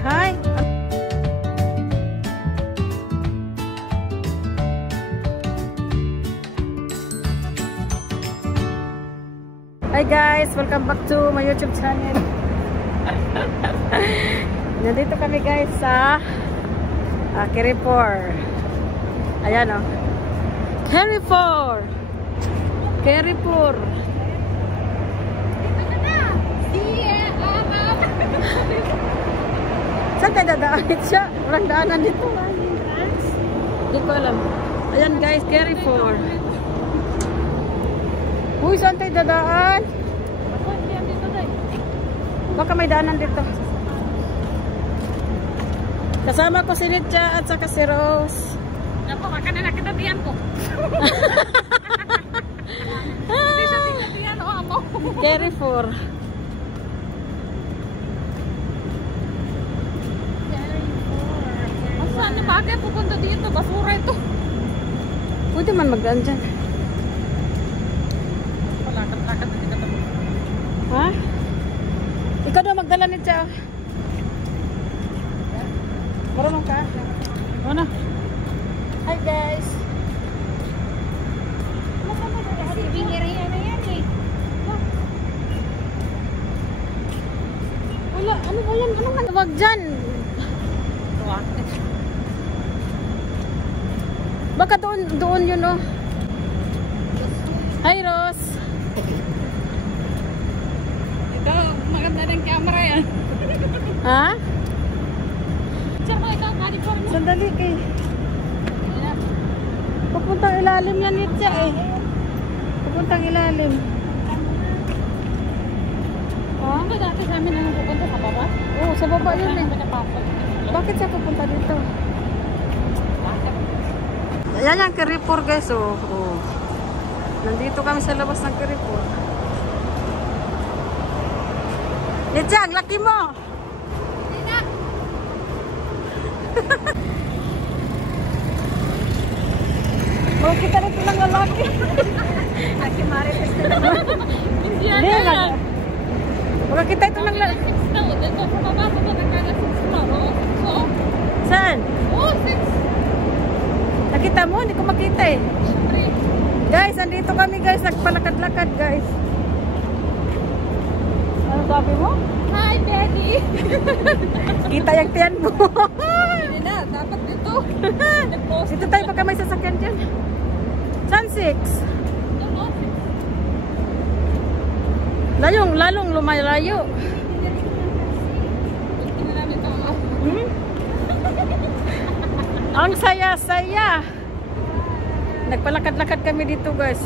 Hi! Hi guys! Welcome back to my YouTube channel. Nandito kami guys sa Carrefour. Ayan o. Carrefour! Carrefour! Dito ka na! Arab! Saan tayo dadaanin siya? Walang daanan dito. Hindi ko alam. Ayan guys, Carrefour. Uy, saan tayo dadaan? Baka may daanan dito. Kasama ko si Richa at saka si Rose. Naku, baka na nakitatiyan ko. Carrefour. Saan na bagay pupunta dito? Basura ito. Pwede man magdaan dyan. Palakat-lakat na tika naman. Ha? Ikaw daw magdala ni Chao. Marunong ka? Ano? Hi guys. Receiving area na yan eh. Wala, ano ba yan? Anong tawag dyan? Baka doon yun oh. Hi Rose. Ito, maganda ng camera yan. Ha? Picture mo ito, California. Sandali kay. Papuntang ilalim yan Nitya eh. Papuntang ilalim. Ha? Ano ba dati sa amin ang pupunta sa baba? Oo, sa baba yun eh. Pinapasok. Bakit siya pupunta dito? Lakat. Ayan yung Carrefour guys oh. Oh. Nandito kami sa labas ng Carrefour. Nitya, ang laki mo! Hindi na. Oh, kita rin silang lalaki. Ate Marites. Hindi yan Yeah, yan. Baka kita ito ng lalaki. 6 na. Ito, baba ko ito kada 6 na. Oh, Saan? oh, 6. Nakita mo? Hindi ko makita eh. 3. Guys, andito kami guys. Nagpalakad-lakad guys. Ano sabi mo? Hi, Betty. Kita yung tiyan mo. Hindi na, dapat dito. Dito tayo pagka may sasakyan dyan. Saan 6? Lalong lumalayo. Hmm? Ang saya-saya. Nagpalakad-lakad kami dito guys.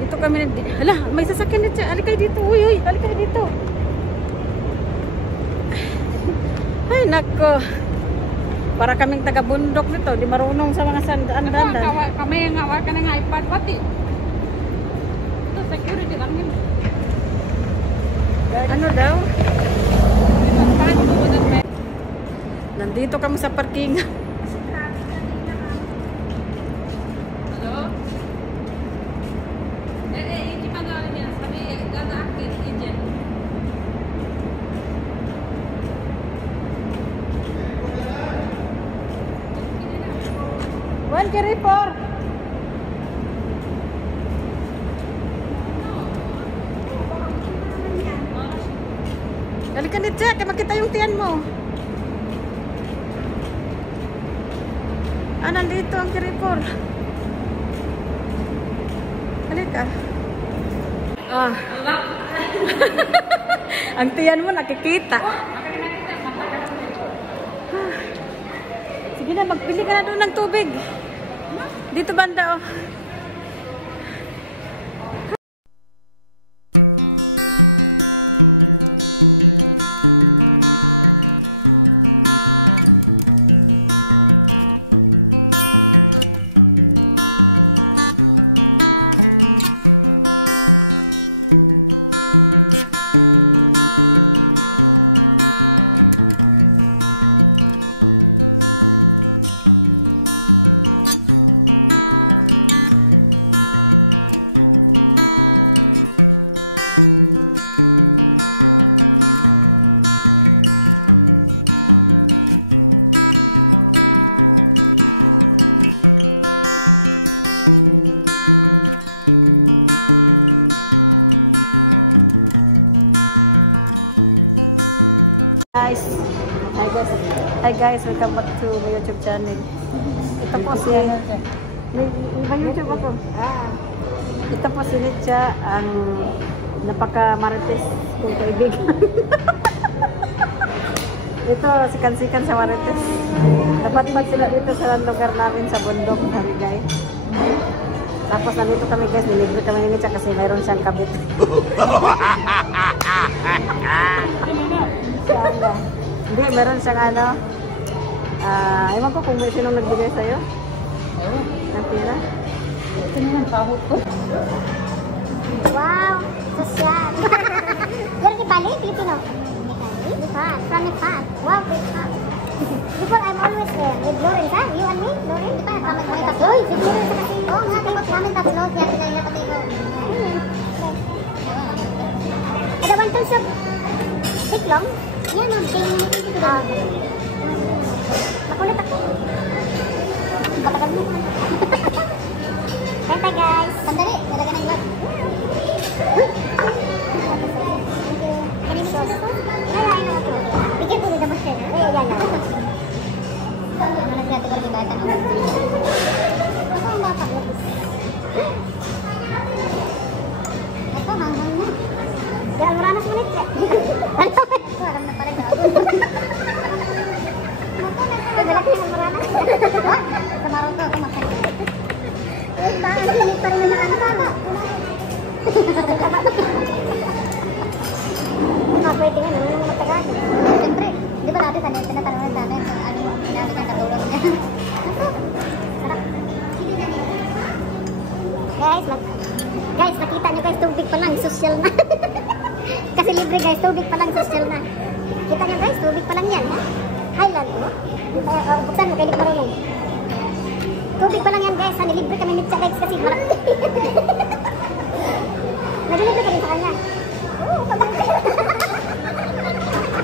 Dito kami. Ala, may sasakyan dito. Halika kayo dito. Uy, uy, halika kayo dito. Ay, nako. Para kaming taga-bundok dito. Di marunong sa mga sandaan-dandan. Kami yang ngawakan ng iPad pati. Ito, security lang yun. Ano daw? Nandito kami sa parking. Hello? Hindi pa nga alam yan. Sabi, gagakit, agent. One Carrefour. Halika nito, kaya makita yung tiyan mo. Ah, nandito ang Carrefour. Halika. Ah. Ang tiyan mo nakikita. Sige na, magpili ka na doon ng tubig. Dito banda oh. Hi guys, welcome back to my YouTube channel. Ito po si... May YouTube ako. Ito po si Nitya, ang napaka-marites kong kaibigan. Ito, sikan-sikan sa marites. Dapat sila dito sa lugar namin sa bundok, sabi guys. Tapos nandito kami guys, nilibre kami ni Nitya kasi mayroon siyang kabit. Hindi, meron siyang ano. Ewan ko kung may sinong nagbigay sa'yo. Ewan. Ng pera. Kanya ng pahot ko. Wow, social. Pero di Bali, Filipino. Nepal. From Nepal. Wow, Nepal. Before I'm always there with Lauren, ha? You and me, Lauren. Di ba? Kami tatlo. Oo nga, tapos kami tatlo. Kaya sila pati ko. The one tons of tiklong? Yan, ma'am. Tingin mo ito doon. Makulit ako. Matagal mo. Bye guys. Sandali, nalaga na ilan. Bigyan ko ni Dabos yan. Yan. Ano na siya, tigor kahit ano. Ako ang bata. Ako, hanggang na. Kaya wala na si Nitya. Alam na pala gago. Ako, nagkakabalik yung wala na. Sa Maroto, ako makakita. Ay, bakit hindi pa rin na nakakabata? Hindi nga pwede nga, ano matagal. Siyempre, di ba dati sana yung tinatanungan sa atin kung anong ginamit niyang katulong niya? Ako, sarap. Guys, nakita niyo guys, tubig pa lang, social na. Kasi libre guys, tubig pa lang, social na. Kita niyo guys, tubig pa lang yan. Highland. Buksan mo, kaya di pa rin. Tubig pa lang yan guys, nilibre kami nito sa guys kasi marami. Nalilibre ka rin sa kanya.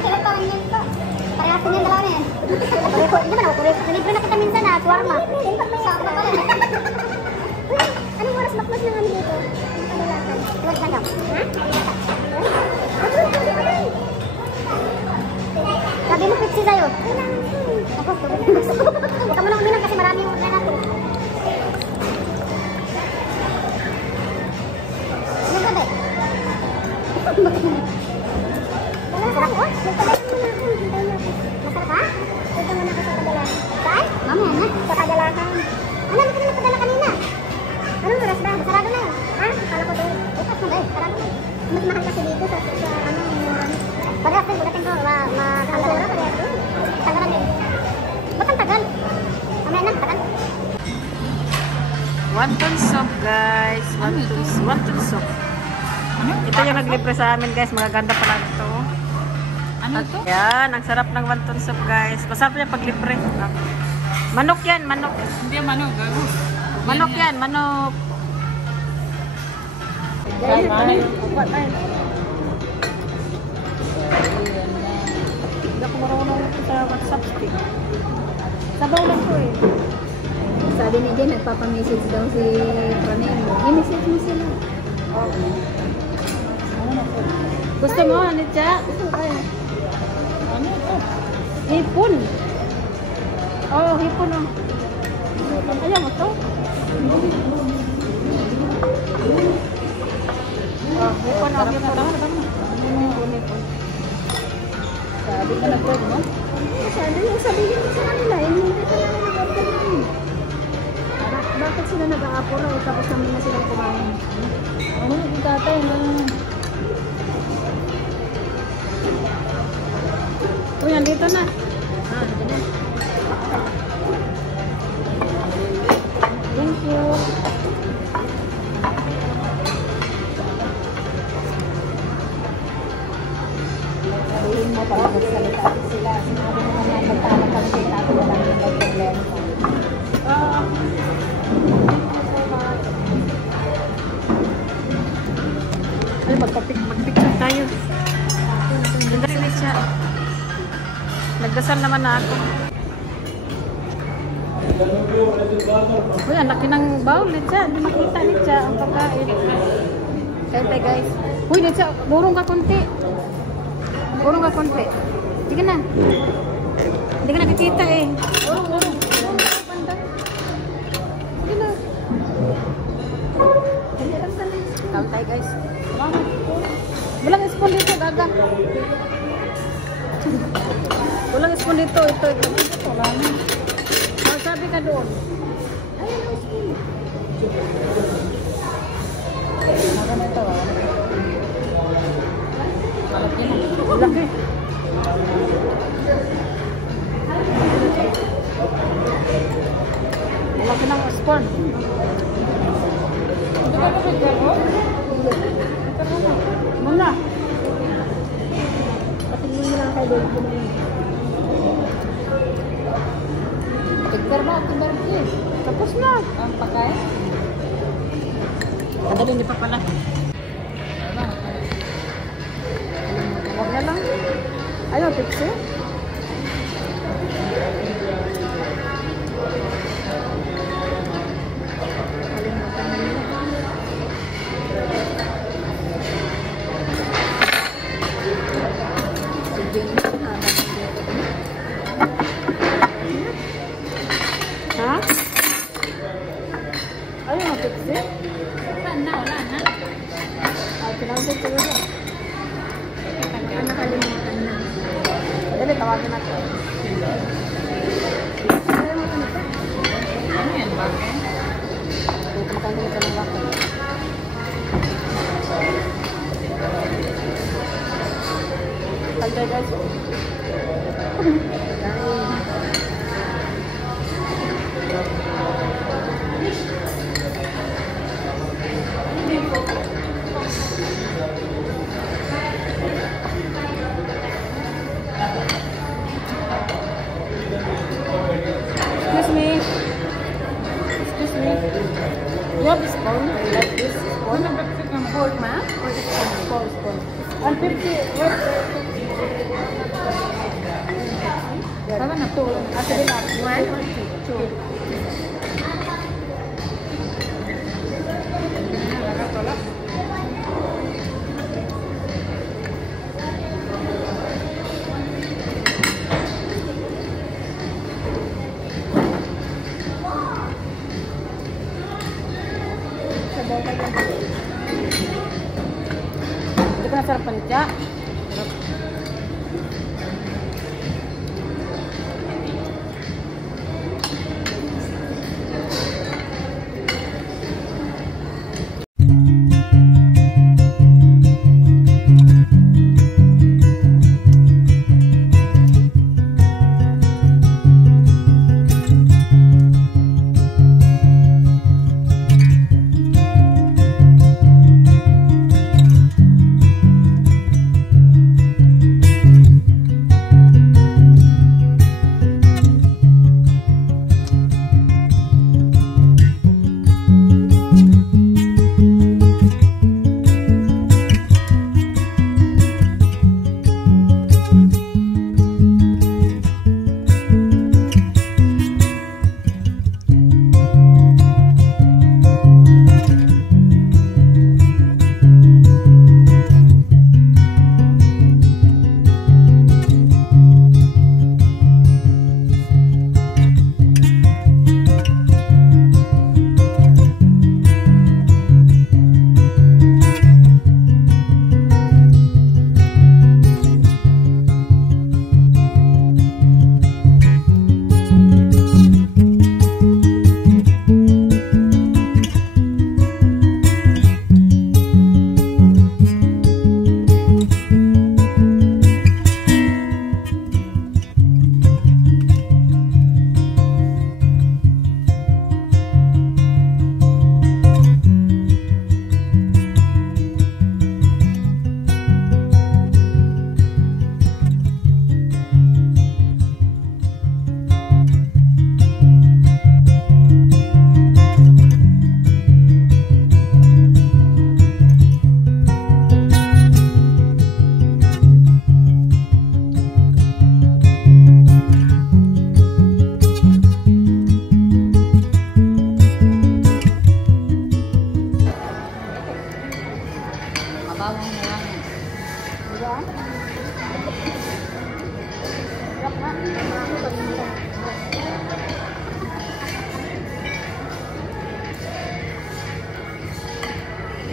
Kaya tawan yan pa. Parehas niyan dalawa na yan. Nalibre na kita minsan na, tuwarma. Saan pa pala? Anong oras maklas na namin dito? Tuwag na daw. Sabi mo pitsi sa'yo. Ako, huwag ka mo nang uminom kasi marami yung order natin. Ano ba, Day? Masarap po? Masarap ha? Huwag ka muna kasi padala. Saan? Mamaya na. Sa kadalahan. Ano, hindi ka na padala kanina. Anong oras ba? Sarado na yun. Ha? Kala ko doon. Bukas na, Day. Sarado. Mas mahal kasi dito sa parehas na, dating ko, makalala parehas na. Tagal na din. Ba't ang tagal? Mamaya na, tagal. One ton soap guys. One ton soap. Ito yung naglibre sa amin guys. Maganda pala ito. Ano ito? Yan, ang sarap ng one ton soap guys. Masarap niya pag libre. Manok yan, manok. Hindi yung manok. Manok yan, manok. Kaya paano yun? Sabaw lang po eh. Sabi ni Jen, nagpapamessage daw si Panay. I-message mo sila. Gusto mo, Nitya? Ano ito? Hipon. Oh, hipon. Ayan, ito. Parang na, tama na. Sabi na nag-break, no? Sabi mo, sabi niyo sa kanila. Bakit sila nag-aapura? Tapos hindi na sila kumain. Ano ito tatay na? Uy, nandito na. Thank you. Sabihin mo pala magsalita sila. Ay, magpapicture tayo. Ako, hindi na siya. Nagdasal naman na ako. Uy, ang laki ng bowl, Litsa. Hindi makita, Litsa. Ang pagkain. Kaya guys. Uy, Litsa, durong ka konti. Durong ka konti. Sige na. Hindi ka na nito. Ito. Wala na. Sabi ka doon. Ano ito? Malaki na. Laki. Laki ng span. Hindi ka kapit ko? Muna. Kasi hindi na kayo doon. Picture mo, birthday. Tapos na. Ang pagkain? Madali niyo pa pala. Huwag na lang. Ayaw, picture. Ha? Ayaw, picture. Wala na. Ay, pinansin ko yun. Nakalimutan na. Dali, tawagin natin. Ano yan, bagay? Pupuntahan ko sa mga. Pagka guys. Excuse me. Excuse me. You have a spoon? Like this spoon? Fork, ma'am? Or the spoon? 150. Sabi na, 2. After the last one or two? Hindi ko nasarap panitya.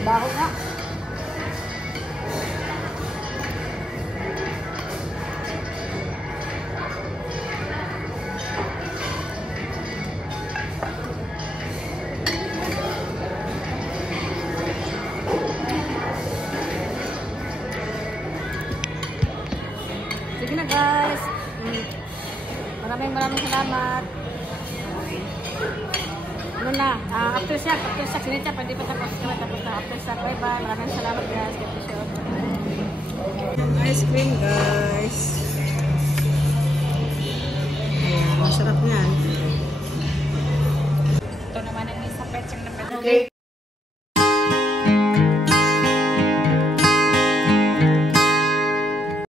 Baho nga. Maraming salamat. Ano na, after sa Kinita, pwede pa tapos na after sa bye-bye. Maraming salamat guys. Yung ice cream guys. Ayan, masarap yan. Ito naman ang isang petsang na Okay.